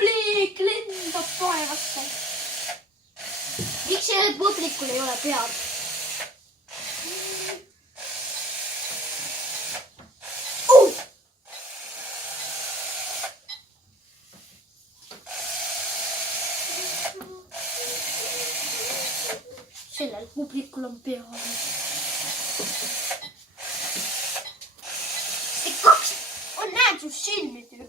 publik lendab taevasse. Miks sellel publikul ei ole pead? Sellel publikul on pea. See kaks on näed su silmid ju.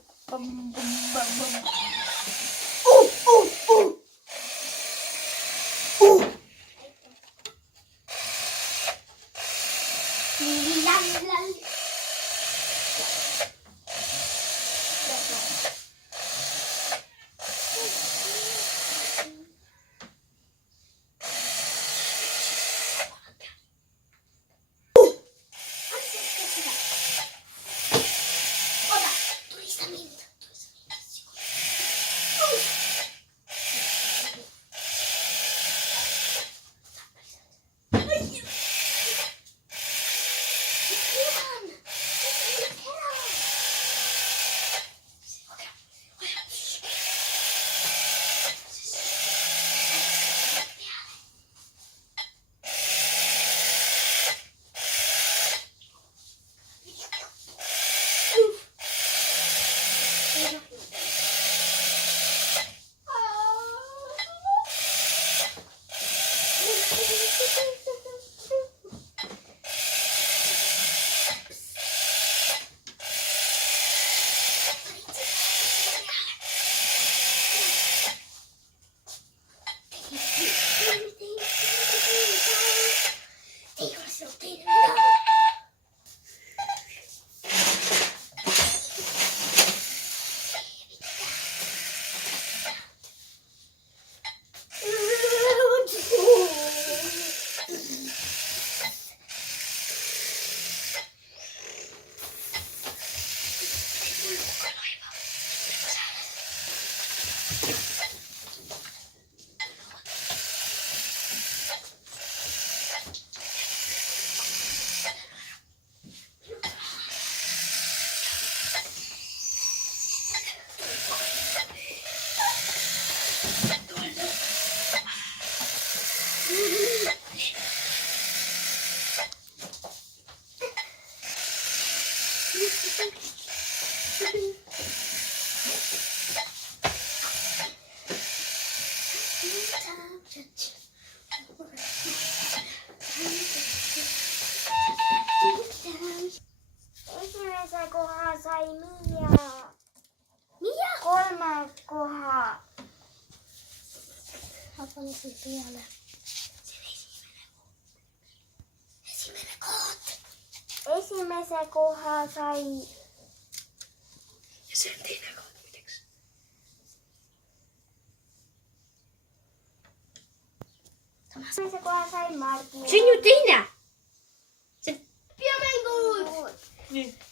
Esimese koha sai Miia. Miia? 3 koha. Ma panen siin peale. See on esimene koht. Esimese koha sai. Ja see on teine koht muideks. Esimese koha sai Margi. See on ju teine. See on peamängud. Nii.